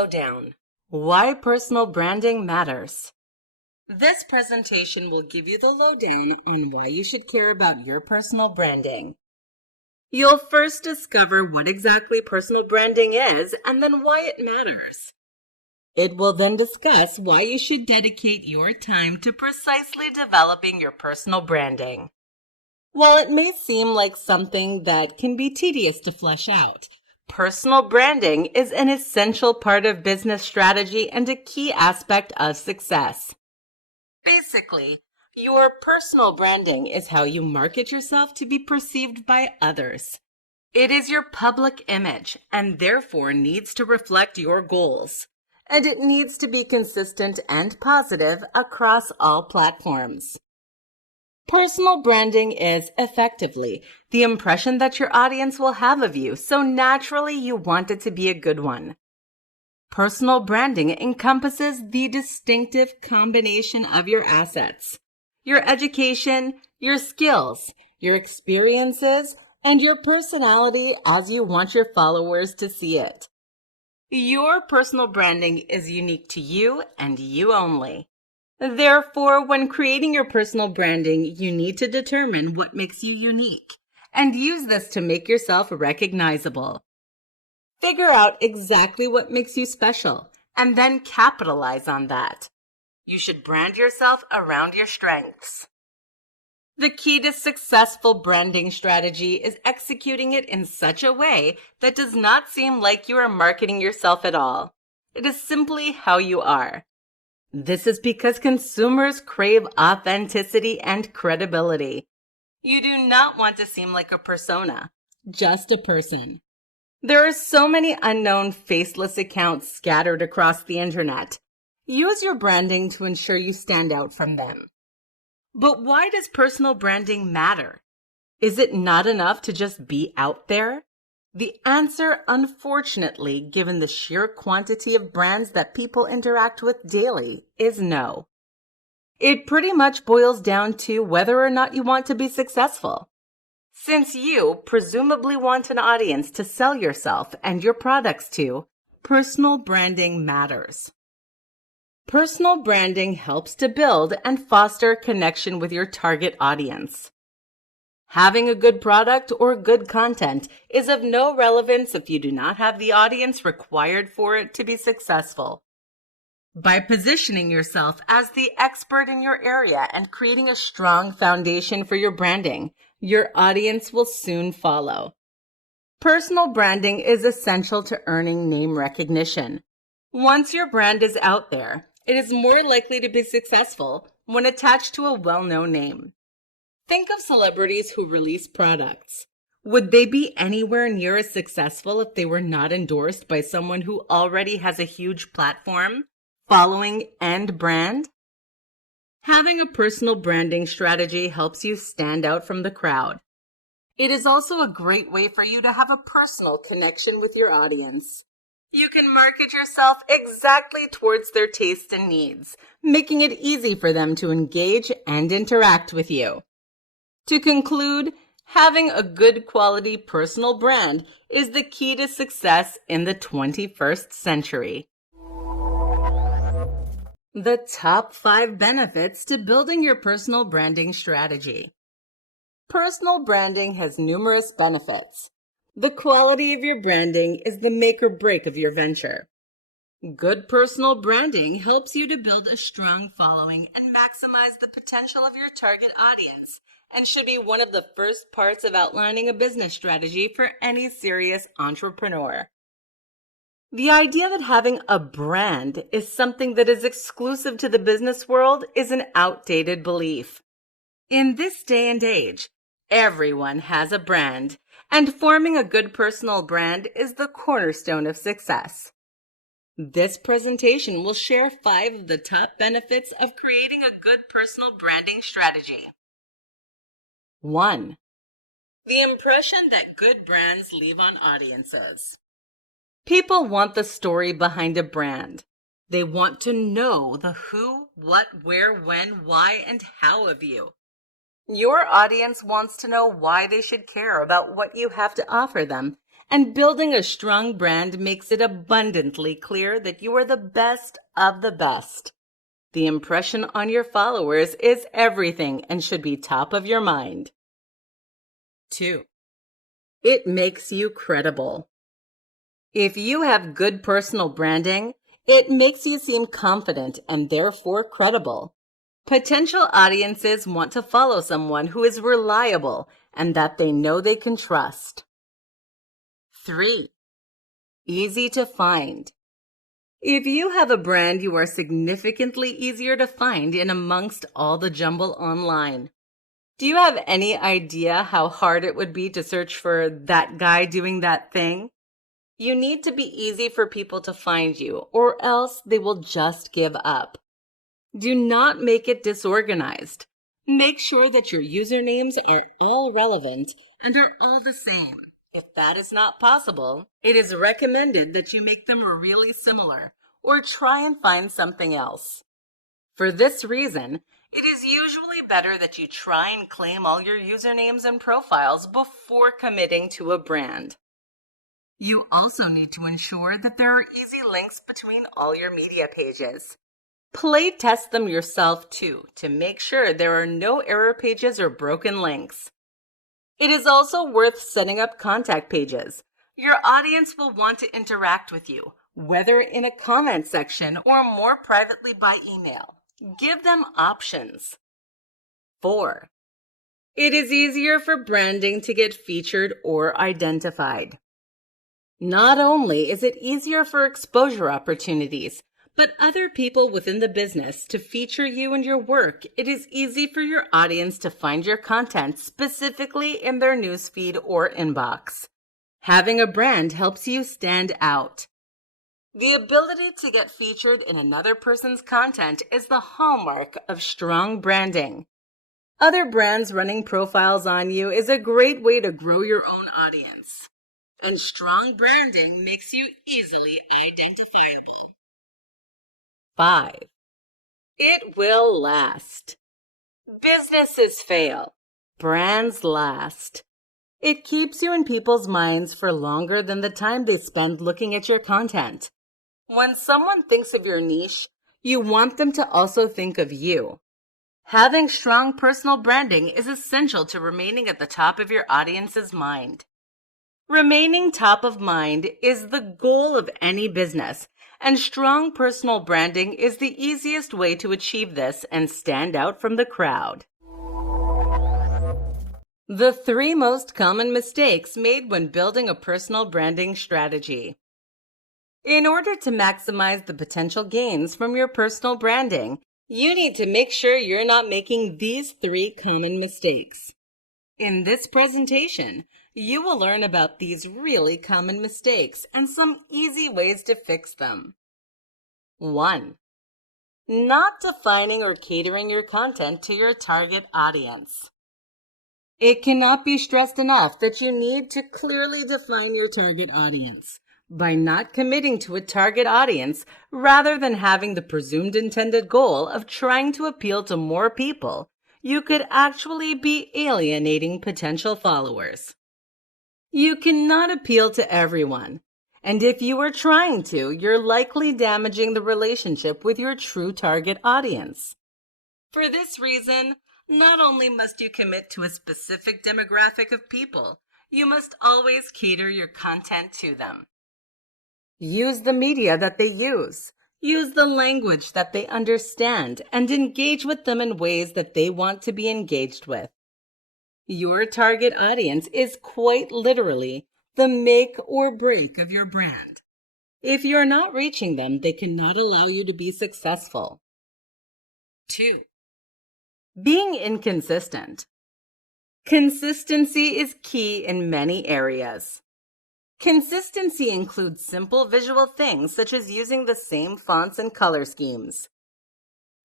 lowdown. Why personal branding matters. This presentation will give you the lowdown on why you should care about your personal branding. You'll first discover what exactly personal branding is and then why it matters. It will then discuss why you should dedicate your time to precisely developing your personal branding. While it may seem like something that can be tedious to flesh out, personal branding is an essential part of business strategy and a key aspect of success. Basically, your personal branding is how you market yourself to be perceived by others. It is your public image and therefore needs to reflect your goals. And it needs to be consistent and positive across all platforms. Personal branding is, effectively, the impression that your audience will have of you, so naturally you want it to be a good one. Personal branding encompasses the distinctive combination of your assets, your education, your skills, your experiences, and your personality as you want your followers to see it. Your personal branding is unique to you and you only. Therefore, when creating your personal branding, you need to determine what makes you unique and use this to make yourself recognizable. Figure out exactly what makes you special and then capitalize on that. You should brand yourself around your strengths. The key to successful branding strategy is executing it in such a way that does not seem like you are marketing yourself at all. It is simply how you are. This is because consumers crave authenticity and credibility. You do not want to seem like a persona, just a person. There are so many unknown faceless accounts scattered across the internet. Use your branding to ensure you stand out from them. But why does personal branding matter? Is it not enough to just be out there? The answer, unfortunately, given the sheer quantity of brands that people interact with daily, is no. It pretty much boils down to whether or not you want to be successful. Since you presumably want an audience to sell yourself and your products to, personal branding matters. Personal branding helps to build and foster connection with your target audience. Having a good product or good content is of no relevance if you do not have the audience required for it to be successful. By positioning yourself as the expert in your area and creating a strong foundation for your branding, your audience will soon follow. Personal branding is essential to earning name recognition. Once your brand is out there, it is more likely to be successful when attached to a well-known name. Think of celebrities who release products. Would they be anywhere near as successful if they were not endorsed by someone who already has a huge platform, following, and brand? Having a personal branding strategy helps you stand out from the crowd. It is also a great way for you to have a personal connection with your audience. You can market yourself exactly towards their tastes and needs, making it easy for them to engage and interact with you. To conclude, having a good quality personal brand is the key to success in the 21st century. The top 5 benefits to building your personal branding strategy. Personal branding has numerous benefits. The quality of your branding is the make or break of your venture. Good personal branding helps you to build a strong following and maximize the potential of your target audience, and should be one of the first parts of outlining a business strategy for any serious entrepreneur. The idea that having a brand is something that is exclusive to the business world is an outdated belief. In this day and age, everyone has a brand, and forming a good personal brand is the cornerstone of success. This presentation will share 5 of the top benefits of creating a good personal branding strategy. 1. The impression that good brands leave on audiences. People want the story behind a brand. They want to know the who, what, where, when, why, and how of you. Your audience wants to know why they should care about what you have to offer them And building a strong brand makes it abundantly clear that you are the best of the best. The impression on your followers is everything and should be top of your mind. 2. It makes you credible. If you have good personal branding, it makes you seem confident and therefore credible. Potential audiences want to follow someone who is reliable and that they know they can trust. 3. Easy to find. If you have a brand, you are significantly easier to find in amongst all the jumble online. Do you have any idea how hard it would be to search for that guy doing that thing? You need to be easy for people to find you, or else they will just give up. Do not make it disorganized. Make sure that your usernames are all relevant and are all the same. If that is not possible, it is recommended that you make them really similar or try and find something else. For this reason, it is usually better that you try and claim all your usernames and profiles before committing to a brand. You also need to ensure that there are easy links between all your media pages. Play test them yourself too to make sure there are no error pages or broken links. It is also worth setting up contact pages. Your audience will want to interact with you, whether in a comment section or more privately by email. Give them options. 4. It is easier for branding to get featured or identified. Not only is it easier for exposure opportunities, but other people within the business to feature you and your work, it is easy for your audience to find your content specifically in their newsfeed or inbox. Having a brand helps you stand out. The ability to get featured in another person's content is the hallmark of strong branding. Other brands running profiles on you is a great way to grow your own audience. And strong branding makes you easily identifiable. 5. It will last. Businesses fail. Brands last. It keeps you in people's minds for longer than the time they spend looking at your content. When someone thinks of your niche, you want them to also think of you. Having strong personal branding is essential to remaining at the top of your audience's mind. Remaining top of mind is the goal of any business, and strong personal branding is the easiest way to achieve this and stand out from the crowd. The 3 most common mistakes made when building a personal branding strategy. In order to maximize the potential gains from your personal branding, you need to make sure you're not making these 3 common mistakes. In this presentation, you will learn about these really common mistakes and some easy ways to fix them. 1. Not defining or catering your content to your target audience. It cannot be stressed enough that you need to clearly define your target audience. By not committing to a target audience, rather than having the presumed intended goal of trying to appeal to more people, you could actually be alienating potential followers. You cannot appeal to everyone, and if you are trying to, you're likely damaging the relationship with your true target audience. For this reason, not only must you commit to a specific demographic of people, you must always cater your content to them. Use the media that they use. Use the language that they understand and engage with them in ways that they want to be engaged with. Your target audience is quite literally the make or break of your brand. If you're not reaching them, they cannot allow you to be successful. 2. Being inconsistent. Consistency is key in many areas. Consistency includes simple visual things such as using the same fonts and color schemes.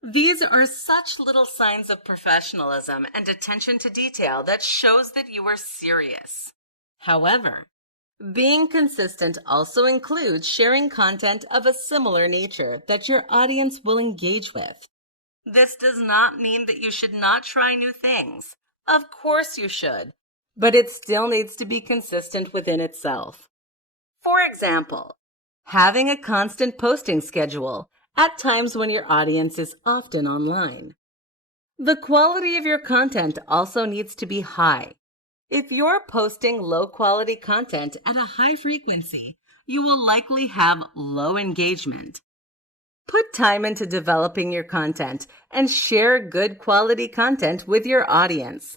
These are such little signs of professionalism and attention to detail that shows that you are serious. However, being consistent also includes sharing content of a similar nature that your audience will engage with. This does not mean that you should not try new things. Of course you should, but it still needs to be consistent within itself. For example, having a constant posting schedule at times when your audience is often online. The quality of your content also needs to be high. If you're posting low-quality content at a high frequency, you will likely have low engagement. Put time into developing your content and share good quality content with your audience.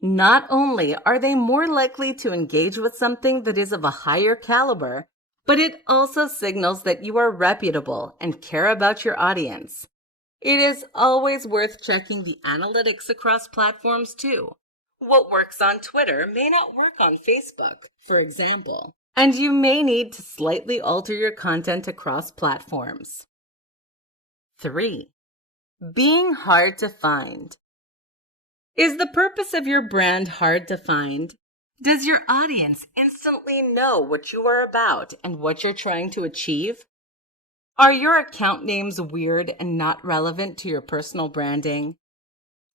Not only are they more likely to engage with something that is of a higher caliber, but it also signals that you are reputable and care about your audience. It is always worth checking the analytics across platforms too. What works on Twitter may not work on Facebook, for example, and you may need to slightly alter your content across platforms. 3. Being hard to find. Is the purpose of your brand hard to find? Does your audience instantly know what you are about and what you're trying to achieve? Are your account names weird and not relevant to your personal branding?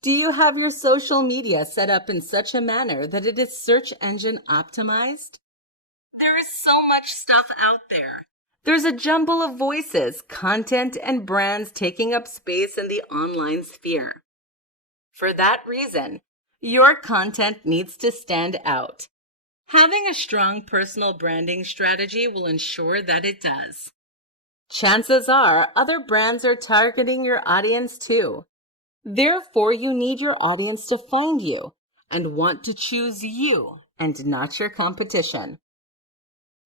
Do you have your social media set up in such a manner that it is search engine optimized? There is so much stuff out there. There's a jumble of voices, content, and brands taking up space in the online sphere. For that reason, your content needs to stand out. Having a strong personal branding strategy will ensure that it does. Chances are other brands are targeting your audience too. Therefore, you need your audience to find you and want to choose you and not your competition.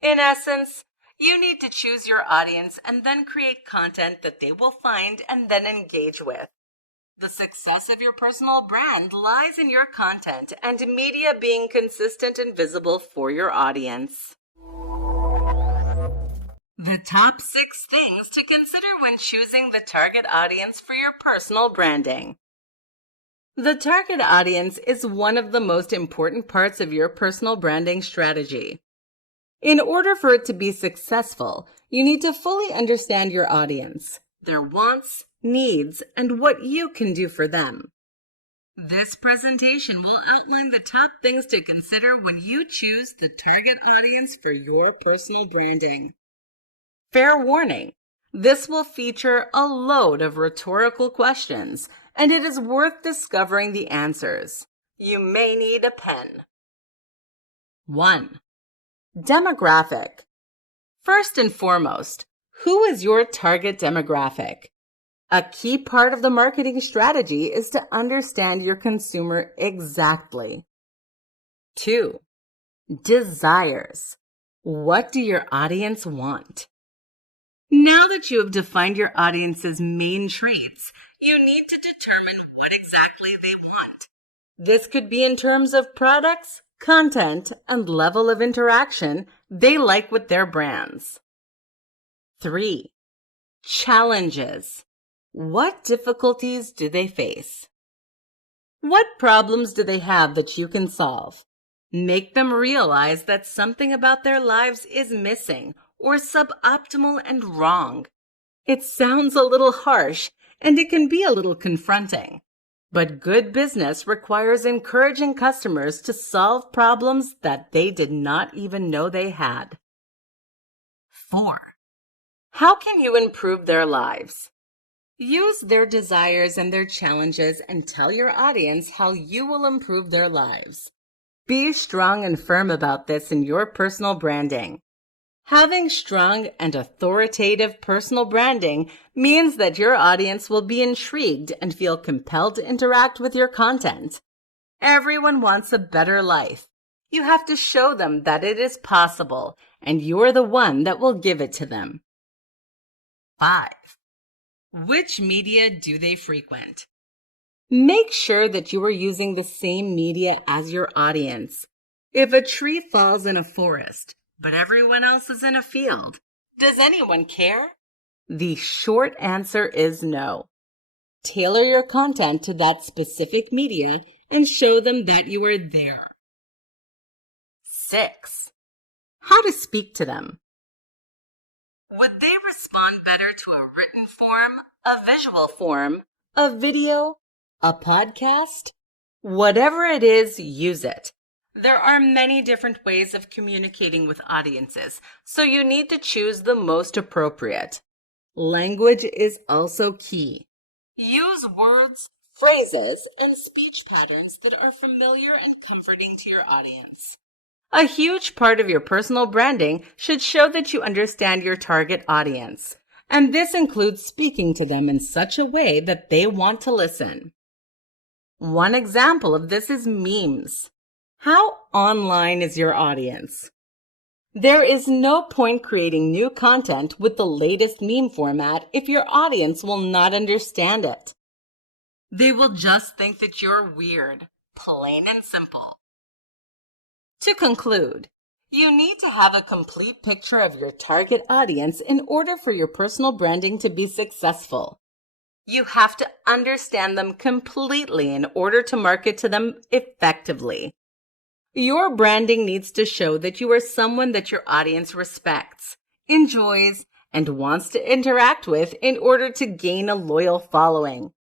In essence, you need to choose your audience and then create content that they will find and then engage with. The success of your personal brand lies in your content and media being consistent and visible for your audience. The top 6 things to consider when choosing the target audience for your personal branding. The target audience is one of the most important parts of your personal branding strategy. In order for it to be successful, you need to fully understand your audience, their wants, needs, and what you can do for them. This presentation will outline the top things to consider when you choose the target audience for your personal branding. Fair warning, this will feature a load of rhetorical questions, and it is worth discovering the answers. You may need a pen. 1. Demographic. First and foremost, who is your target demographic? A key part of the marketing strategy is to understand your consumer exactly. 2. Desires. What do your audience want? Now that you have defined your audience's main traits, you need to determine what exactly they want. This could be in terms of products, content, and level of interaction they like with their brands. 3. Challenges. What difficulties do they face? What problems do they have that you can solve? Make them realize that something about their lives is missing or suboptimal and wrong. It sounds a little harsh and it can be a little confronting, but good business requires encouraging customers to solve problems that they did not even know they had. 4. How can you improve their lives? Use their desires and their challenges and tell your audience how you will improve their lives. Be strong and firm about this in your personal branding. Having strong and authoritative personal branding means that your audience will be intrigued and feel compelled to interact with your content. Everyone wants a better life. You have to show them that it is possible, and you're the one that will give it to them. 5. Which media do they frequent? Make sure that you are using the same media as your audience. If a tree falls in a forest, but everyone else is in a field, does anyone care? The short answer is no. Tailor your content to that specific media and show them that you are there. 6. How to speak to them. Would they respond better to a written form, a visual form, a video, a podcast? Whatever it is, use it. There are many different ways of communicating with audiences, so you need to choose the most appropriate. Language is also key. Use words, phrases, and speech patterns that are familiar and comforting to your audience. A huge part of your personal branding should show that you understand your target audience, and this includes speaking to them in such a way that they want to listen. One example of this is memes. How online is your audience? There is no point creating new content with the latest meme format if your audience will not understand it. They will just think that you're weird, plain and simple. To conclude, you need to have a complete picture of your target audience in order for your personal branding to be successful. You have to understand them completely in order to market to them effectively. Your branding needs to show that you are someone that your audience respects, enjoys, and wants to interact with in order to gain a loyal following.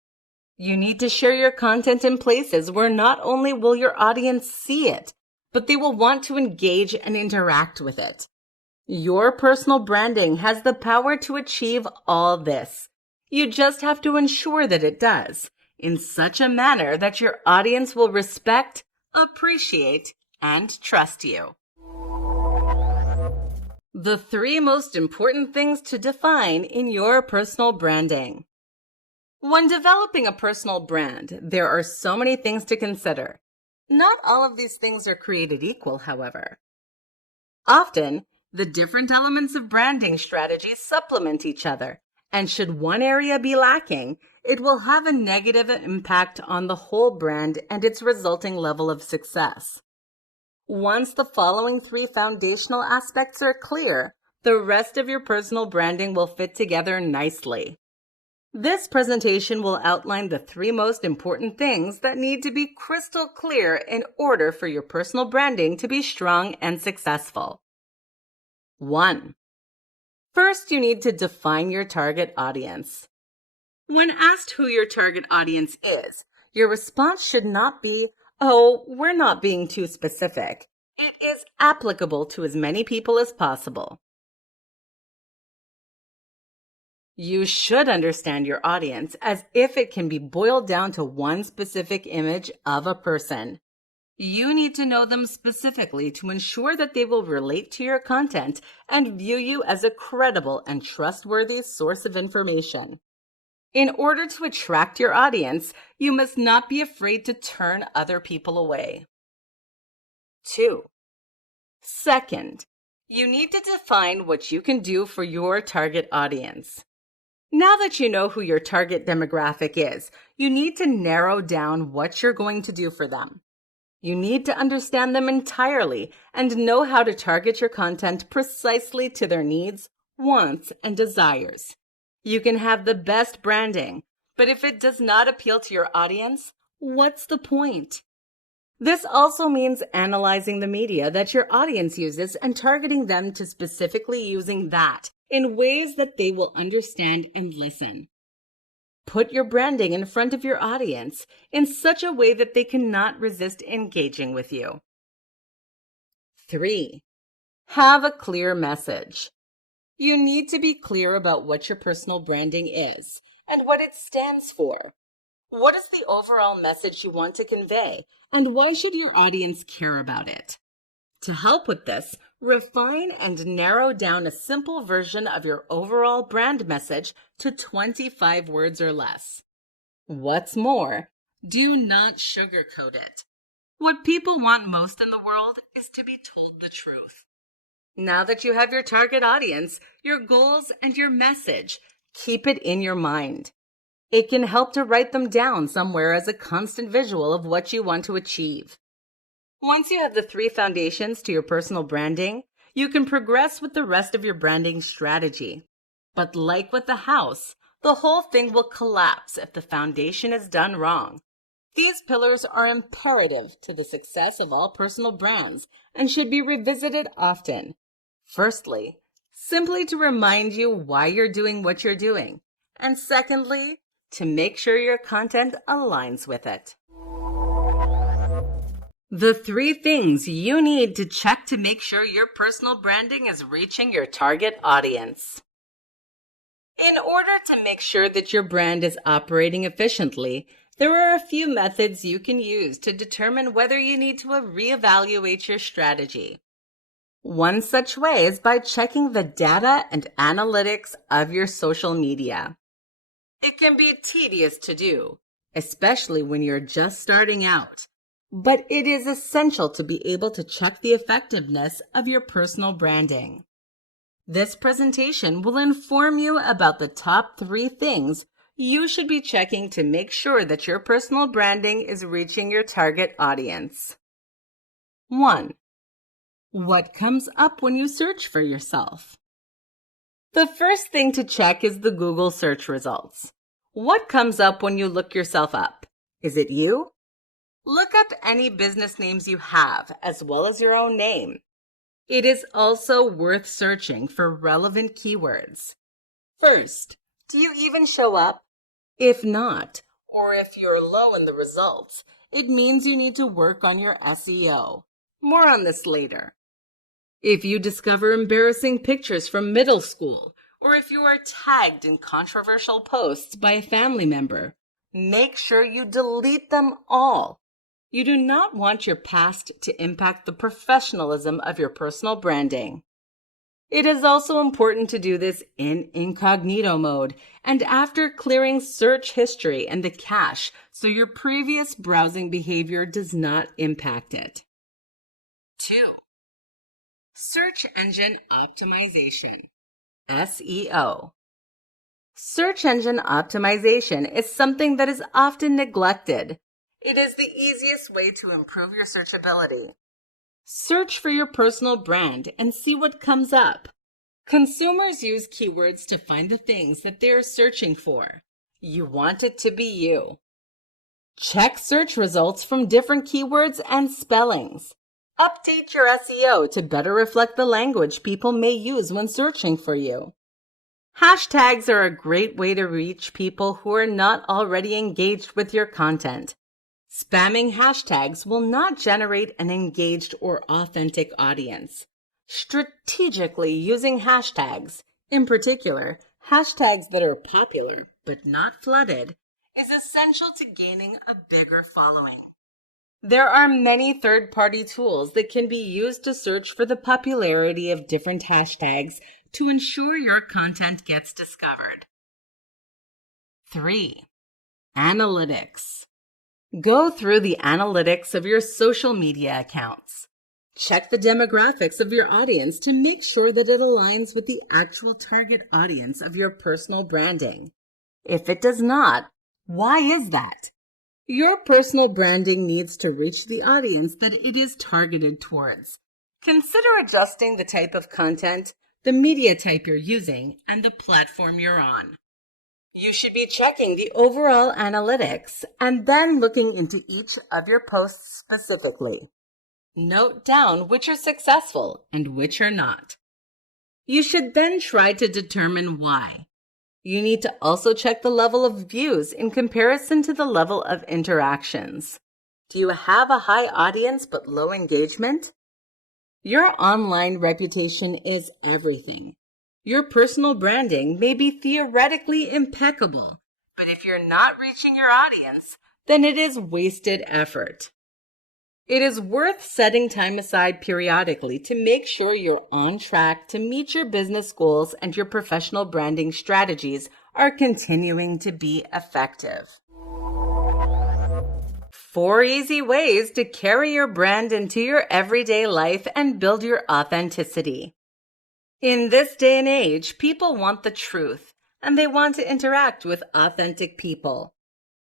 You need to share your content in places where not only will your audience see it, but they will want to engage and interact with it. Your personal branding has the power to achieve all this. You just have to ensure that it does, in such a manner that your audience will respect, appreciate, and trust you. The 3 most important things to define in your personal branding. When developing a personal brand, there are so many things to consider. Not all of these things are created equal, however. Often, the different elements of branding strategies supplement each other, and should one area be lacking, it will have a negative impact on the whole brand and its resulting level of success. Once the following 3 foundational aspects are clear, the rest of your personal branding will fit together nicely. This presentation will outline the 3 most important things that need to be crystal clear in order for your personal branding to be strong and successful. 1. First, you need to define your target audience. When asked who your target audience is, your response should not be, "Oh, we're not being too specific." It is applicable to as many people as possible. You should understand your audience as if it can be boiled down to one specific image of a person. You need to know them specifically to ensure that they will relate to your content and view you as a credible and trustworthy source of information. In order to attract your audience, you must not be afraid to turn other people away. 2. Second, you need to define what you can do for your target audience. Now that you know who your target demographic is, you need to narrow down what you're going to do for them. You need to understand them entirely and know how to target your content precisely to their needs, wants, and desires. You can have the best branding, but if it does not appeal to your audience, what's the point? This also means analyzing the media that your audience uses and targeting them to specifically using that in ways that they will understand and listen. Put your branding in front of your audience in such a way that they cannot resist engaging with you. 3. Have a clear message. You need to be clear about what your personal branding is and what it stands for. What is the overall message you want to convey, and why should your audience care about it? To help with this, refine and narrow down a simple version of your overall brand message to 25 words or less. What's more, do not sugarcoat it. What people want most in the world is to be told the truth. Now that you have your target audience, your goals, and your message, keep it in your mind. It can help to write them down somewhere as a constant visual of what you want to achieve. Once you have the 3 foundations to your personal branding, you can progress with the rest of your branding strategy. But like with the house, the whole thing will collapse if the foundation is done wrong. These pillars are imperative to the success of all personal brands and should be revisited often. Firstly, simply to remind you why you're doing what you're doing. And secondly, to make sure your content aligns with it. The 3 things you need to check to make sure your personal branding is reaching your target audience. In order to make sure that your brand is operating efficiently, there are a few methods you can use to determine whether you need to reevaluate your strategy. One such way is by checking the data and analytics of your social media. It can be tedious to do, especially when you're just starting out, but it is essential to be able to check the effectiveness of your personal branding. This presentation will inform you about the top 3 things you should be checking to make sure that your personal branding is reaching your target audience. 1. What comes up when you search for yourself? The first thing to check is the Google search results. What comes up when you look yourself up? Is it you? Look up any business names you have, as well as your own name. It is also worth searching for relevant keywords. First, do you even show up? If not, or if you're low in the results, it means you need to work on your SEO. More on this later. If you discover embarrassing pictures from middle school, or if you are tagged in controversial posts by a family member, make sure you delete them all. You do not want your past to impact the professionalism of your personal branding. It is also important to do this in incognito mode and after clearing search history and the cache so your previous browsing behavior does not impact it. 2. Search engine optimization, SEO. Search engine optimization is something that is often neglected. It is the easiest way to improve your searchability. Search for your personal brand and see what comes up. Consumers use keywords to find the things that they are searching for. You want it to be you. Check search results from different keywords and spellings. Update your SEO to better reflect the language people may use when searching for you. Hashtags are a great way to reach people who are not already engaged with your content. Spamming hashtags will not generate an engaged or authentic audience. Strategically using hashtags, in particular, hashtags that are popular but not flooded, is essential to gaining a bigger following. There are many third-party tools that can be used to search for the popularity of different hashtags to ensure your content gets discovered. 3. Analytics. Go through the analytics of your social media accounts. Check the demographics of your audience to make sure that it aligns with the actual target audience of your personal branding. If it does not, why is that? Your personal branding needs to reach the audience that it is targeted towards. Consider adjusting the type of content, the media type you're using, and the platform you're on. You should be checking the overall analytics and then looking into each of your posts specifically. Note down which are successful and which are not. You should then try to determine why. You need to also check the level of views in comparison to the level of interactions. Do you have a high audience but low engagement? Your online reputation is everything. Your personal branding may be theoretically impeccable, but if you're not reaching your audience, then it is wasted effort. It is worth setting time aside periodically to make sure you're on track to meet your business goals and your professional branding strategies are continuing to be effective. 4 easy ways to carry your brand into your everyday life and build your authenticity. In this day and age, people want the truth, and they want to interact with authentic people.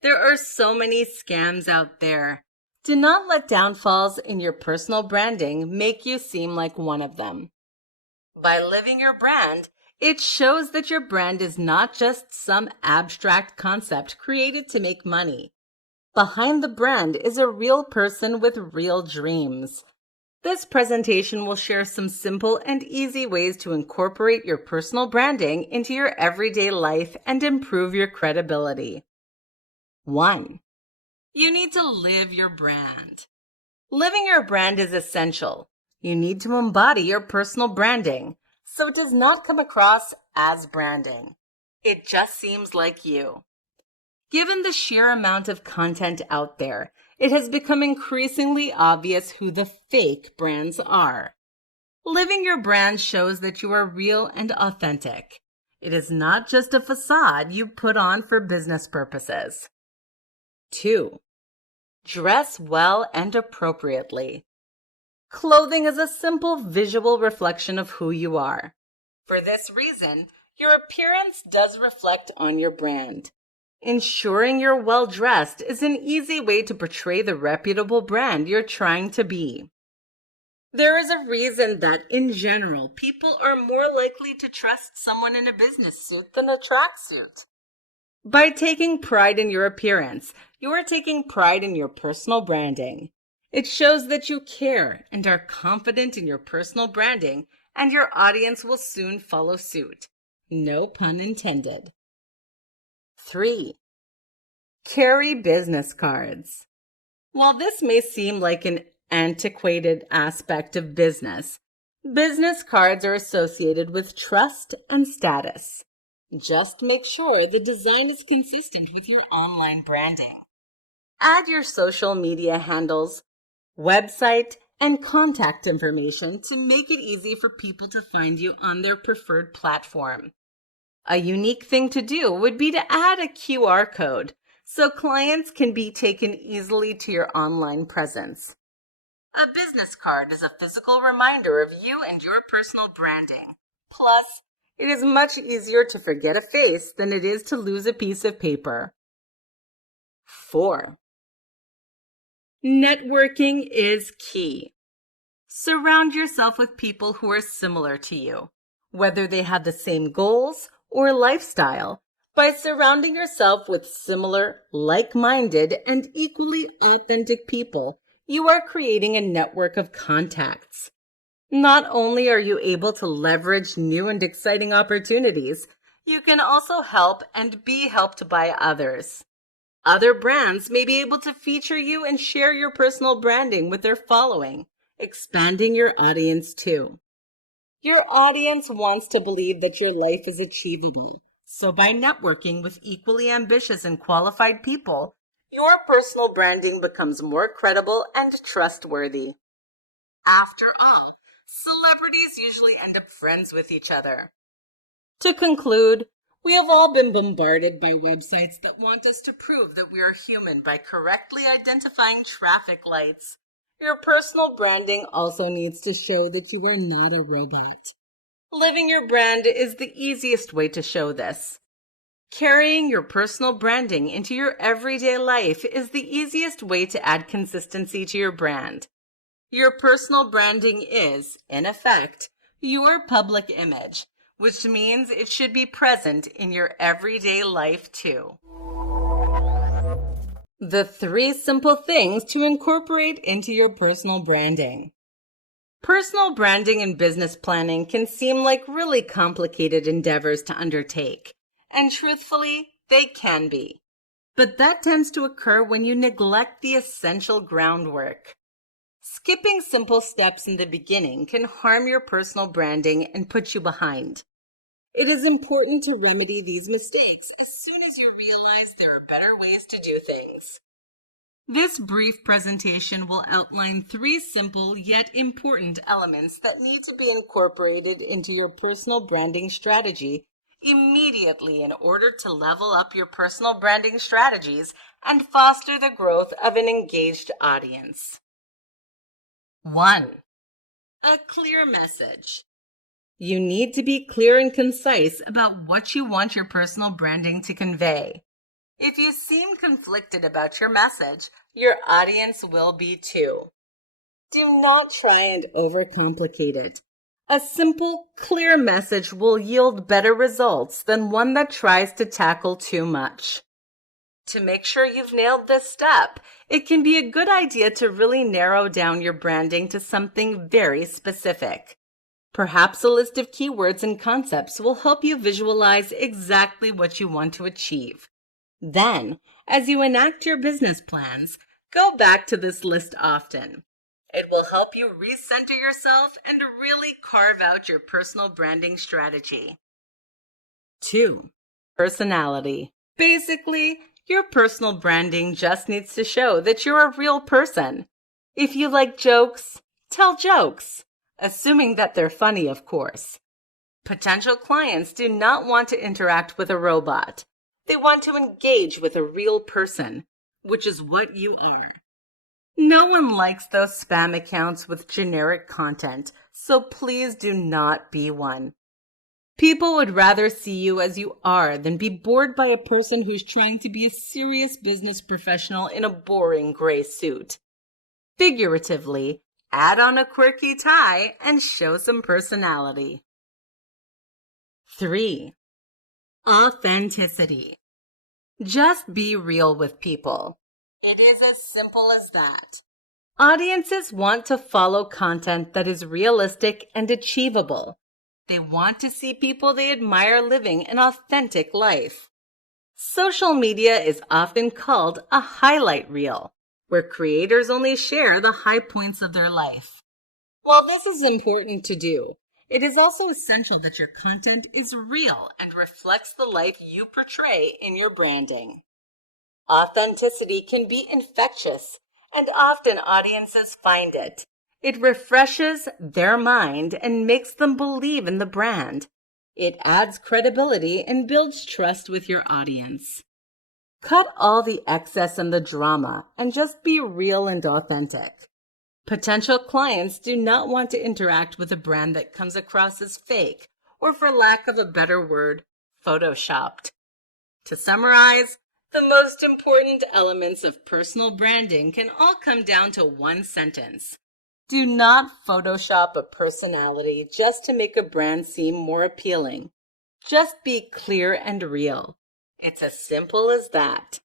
There are so many scams out there. Do not let downfalls in your personal branding make you seem like one of them. By living your brand, it shows that your brand is not just some abstract concept created to make money. Behind the brand is a real person with real dreams. This presentation will share some simple and easy ways to incorporate your personal branding into your everyday life and improve your credibility. 1. You need to live your brand. Living your brand is essential. You need to embody your personal branding, so it does not come across as branding. It just seems like you. Given the sheer amount of content out there, it has become increasingly obvious who the fake brands are. Living your brand shows that you are real and authentic. It is not just a facade you put on for business purposes. 2. Dress well and appropriately. Clothing is a simple visual reflection of who you are. For this reason, your appearance does reflect on your brand. Ensuring you're well dressed is an easy way to portray the reputable brand you're trying to be. There is a reason that, in general, people are more likely to trust someone in a business suit than a tracksuit. By taking pride in your appearance, you are taking pride in your personal branding. It shows that you care and are confident in your personal branding, and your audience will soon follow suit. No pun intended. 3. Carry business cards. While this may seem like an antiquated aspect of business, business cards are associated with trust and status. Just make sure the design is consistent with your online branding. Add your social media handles, website, and contact information to make it easy for people to find you on their preferred platform. A unique thing to do would be to add a QR code so clients can be taken easily to your online presence. A business card is a physical reminder of you and your personal branding. Plus, it is much easier to forget a face than it is to lose a piece of paper. 4. Networking is key. Surround yourself with people who are similar to you, whether they have the same goals or lifestyle. By surrounding yourself with similar, like-minded, and equally authentic people, you are creating a network of contacts. Not only are you able to leverage new and exciting opportunities, you can also help and be helped by others. Other brands may be able to feature you and share your personal branding with their following, expanding your audience too. Your audience wants to believe that your life is achievable. So by networking with equally ambitious and qualified people, your personal branding becomes more credible and trustworthy. After all, celebrities usually end up friends with each other. To conclude, we have all been bombarded by websites that want us to prove that we are human by correctly identifying traffic lights. Your personal branding also needs to show that you are not a robot. Living your brand is the easiest way to show this. Carrying your personal branding into your everyday life is the easiest way to add consistency to your brand. Your personal branding is, in effect, your public image, which means it should be present in your everyday life too. The 3 simple things to incorporate into your personal branding. Personal branding and business planning can seem like really complicated endeavors to undertake, and truthfully, they can be. But that tends to occur when you neglect the essential groundwork. Skipping simple steps in the beginning can harm your personal branding and put you behind. It is important to remedy these mistakes as soon as you realize there are better ways to do things. This brief presentation will outline 3 simple yet important elements that need to be incorporated into your personal branding strategy immediately in order to level up your personal branding strategies and foster the growth of an engaged audience. 1. A clear message. You need to be clear and concise about what you want your personal branding to convey. If you seem conflicted about your message, your audience will be too. Do not try and overcomplicate it. A simple, clear message will yield better results than one that tries to tackle too much. To make sure you've nailed this step, it can be a good idea to really narrow down your branding to something very specific. Perhaps a list of keywords and concepts will help you visualize exactly what you want to achieve. Then, as you enact your business plans, go back to this list often. It will help you recenter yourself and really carve out your personal branding strategy. 2. Personality. Basically, your personal branding just needs to show that you're a real person. If you like jokes, tell jokes, assuming that they're funny, of course. Potential clients do not want to interact with a robot. They want to engage with a real person, which is what you are. No one likes those spam accounts with generic content, so please do not be one. People would rather see you as you are than be bored by a person who's trying to be a serious business professional in a boring gray suit. Figuratively, add on a quirky tie and show some personality. 3. Authenticity. Just be real with people. It is as simple as that. Audiences want to follow content that is realistic and achievable. They want to see people they admire living an authentic life. Social media is often called a highlight reel, where creators only share the high points of their life. While this is important to do, it is also essential that your content is real and reflects the life you portray in your branding. Authenticity can be infectious, and often audiences find it. It refreshes their mind and makes them believe in the brand. It adds credibility and builds trust with your audience. Cut all the excess and the drama and just be real and authentic. Potential clients do not want to interact with a brand that comes across as fake or, for lack of a better word, photoshopped. To summarize, the most important elements of personal branding can all come down to one sentence. Do not Photoshop a personality just to make a brand seem more appealing. Just be clear and real. It's as simple as that.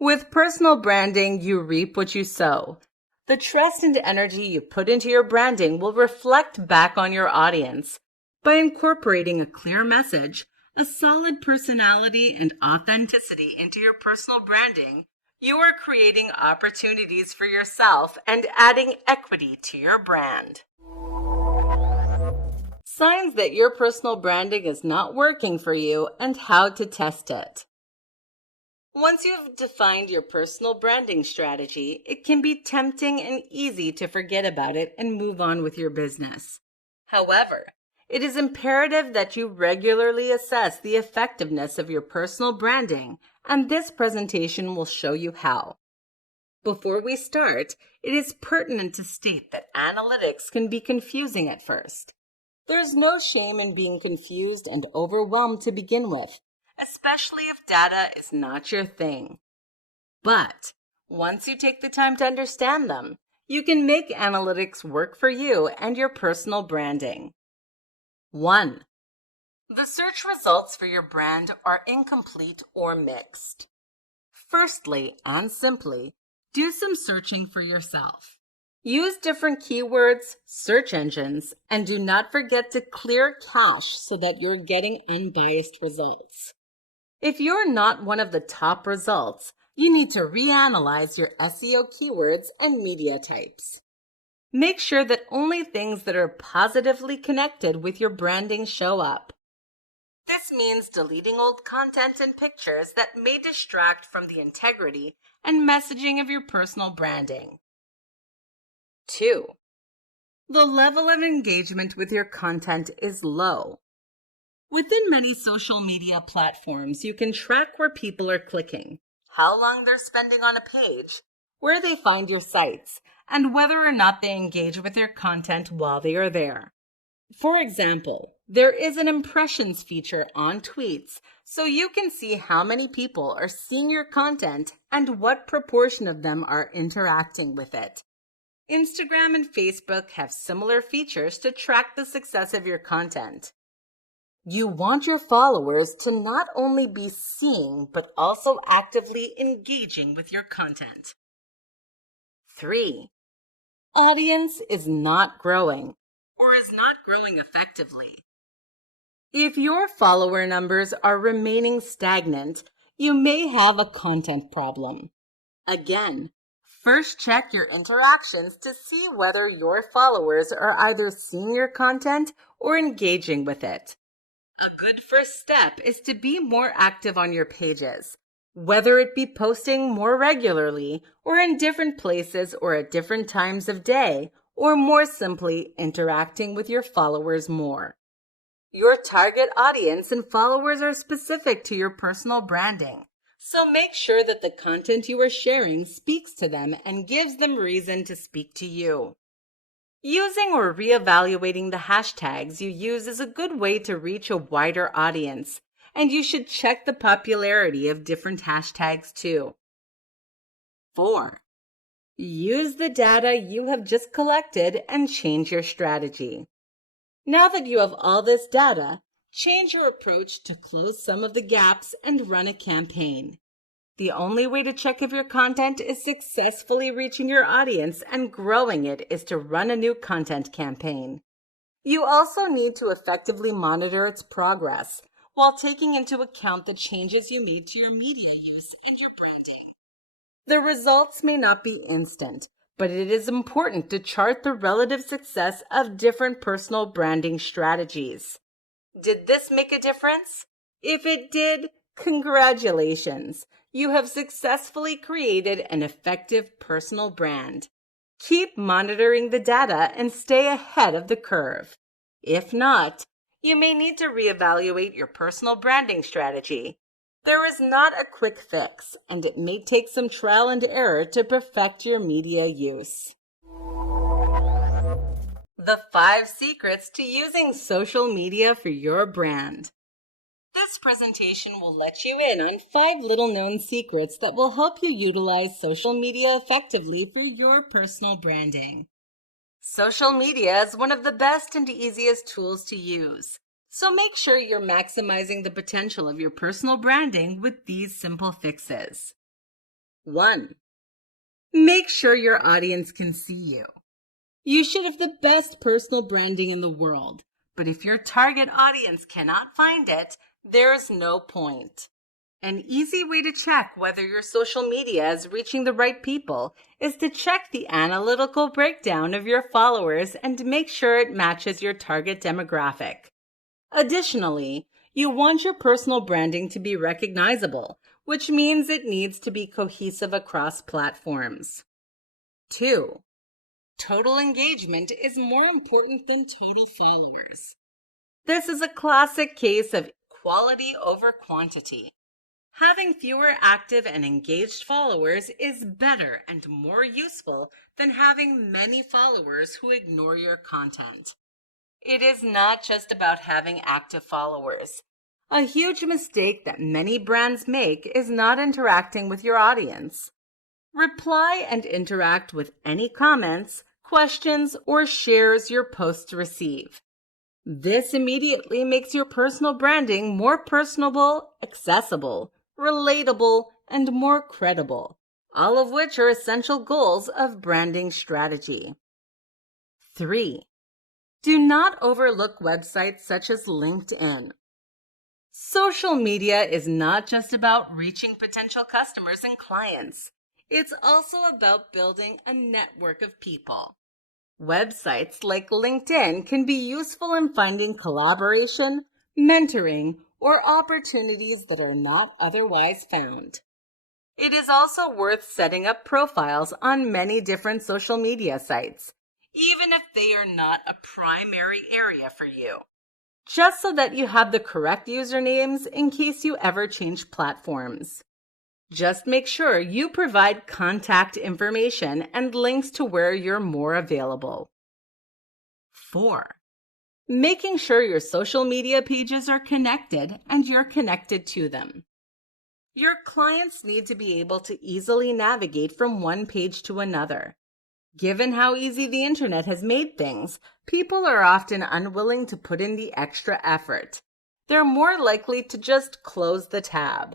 With personal branding, you reap what you sow. The trust and energy you put into your branding will reflect back on your audience. By incorporating a clear message, a solid personality, and authenticity into your personal branding, you are creating opportunities for yourself and adding equity to your brand. Signs that your personal branding is not working for you and how to test it. Once you've defined your personal branding strategy, it can be tempting and easy to forget about it and move on with your business. However, it is imperative that you regularly assess the effectiveness of your personal branding, and this presentation will show you how. Before we start, it is pertinent to state that analytics can be confusing at first. There's no shame in being confused and overwhelmed to begin with, especially if data is not your thing. But once you take the time to understand them, you can make analytics work for you and your personal branding. 1. The search results for your brand are incomplete or mixed. Firstly, and simply, do some searching for yourself. Use different keywords, search engines, and do not forget to clear cache so that you're getting unbiased results. If you're not one of the top results, you need to reanalyze your SEO keywords and media types. Make sure that only things that are positively connected with your branding show up. This means deleting old content and pictures that may distract from the integrity and messaging of your personal branding. 2. The level of engagement with your content is low. Within many social media platforms, you can track where people are clicking, how long they're spending on a page, where they find your sites, and whether or not they engage with your content while they are there. For example, there is an impressions feature on tweets, so you can see how many people are seeing your content and what proportion of them are interacting with it. Instagram and Facebook have similar features to track the success of your content. You want your followers to not only be seeing, but also actively engaging with your content. 3. Audience is not growing, or is not growing effectively. If your follower numbers are remaining stagnant, you may have a content problem. Again, First, check your interactions to see whether your followers are either seeing your content or engaging with it. A good first step is to be more active on your pages, whether it be posting more regularly or in different places or at different times of day, or more simply interacting with your followers more. Your target audience and followers are specific to your personal branding, so make sure that the content you are sharing speaks to them and gives them reason to speak to you. Using or reevaluating the hashtags you use is a good way to reach a wider audience, and you should check the popularity of different hashtags too. 4. Use the data you have just collected and change your strategy. Now that you have all this data, change your approach to close some of the gaps and run a campaign. The only way to check if your content is successfully reaching your audience and growing it is to run a new content campaign. You also need to effectively monitor its progress while taking into account the changes you made to your media use and your branding. The results may not be instant, but it is important to chart the relative success of different personal branding strategies. Did this make a difference? If it did, congratulations! You have successfully created an effective personal brand. Keep monitoring the data and stay ahead of the curve. If not, you may need to reevaluate your personal branding strategy. There is not a quick fix, and it may take some trial and error to perfect your media use. The 5 secrets to using social media for your brand. This presentation will let you in on 5 little-known secrets that will help you utilize social media effectively for your personal branding. Social media is one of the best and easiest tools to use, so make sure you're maximizing the potential of your personal branding with these simple fixes. 1. Make sure your audience can see you. You should have the best personal branding in the world, but if your target audience cannot find it, there's no point. An easy way to check whether your social media is reaching the right people is to check the analytical breakdown of your followers and make sure it matches your target demographic. Additionally, you want your personal branding to be recognizable, which means it needs to be cohesive across platforms. 2. Total engagement is more important than total followers. This is a classic case of quality over quantity. Having fewer active and engaged followers is better and more useful than having many followers who ignore your content. It is not just about having active followers. A huge mistake that many brands make is not interacting with your audience. Reply and interact with any comments, questions, or shares your posts receive. This immediately makes your personal branding more personable, accessible, relatable, and more credible, all of which are essential goals of branding strategy. 3. Do not overlook websites such as LinkedIn. Social media is not just about reaching potential customers and clients. It's also about building a network of people. Websites like LinkedIn can be useful in finding collaboration, mentoring, or opportunities that are not otherwise found. It is also worth setting up profiles on many different social media sites, even if they are not a primary area for you, just so that you have the correct usernames in case you ever change platforms. Just make sure you provide contact information and links to where you're more available. 4. Making sure your social media pages are connected and you're connected to them. Your clients need to be able to easily navigate from one page to another. Given how easy the internet has made things, people are often unwilling to put in the extra effort. They're more likely to just close the tab.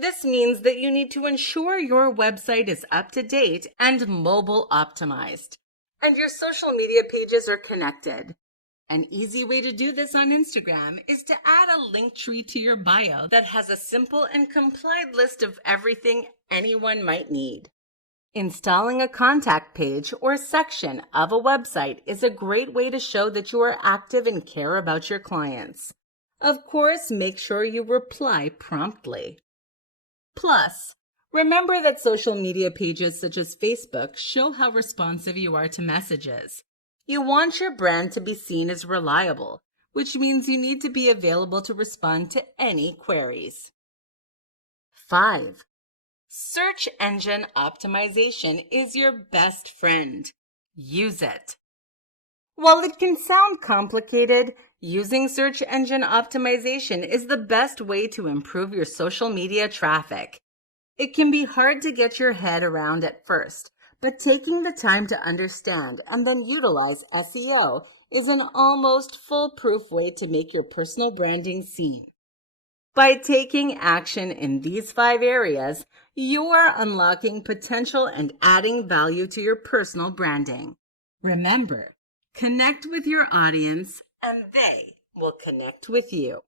This means that you need to ensure your website is up to date and mobile optimized, and your social media pages are connected. An easy way to do this on Instagram is to add a link tree to your bio that has a simple and complied list of everything anyone might need. Installing a contact page or section of a website is a great way to show that you are active and care about your clients. Of course, make sure you reply promptly. Plus, remember that social media pages such as Facebook show how responsive you are to messages. You want your brand to be seen as reliable, which means you need to be available to respond to any queries. 5. Search engine optimization is your best friend. Use it. While it can sound complicated, using search engine optimization is the best way to improve your social media traffic. It can be hard to get your head around at first, but taking the time to understand and then utilize SEO is an almost foolproof way to make your personal branding seen. By taking action in these 5 areas, you are unlocking potential and adding value to your personal branding. Remember, connect with your audience and they will connect with you.